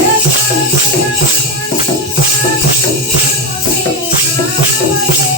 Thank yeah. you. Yeah.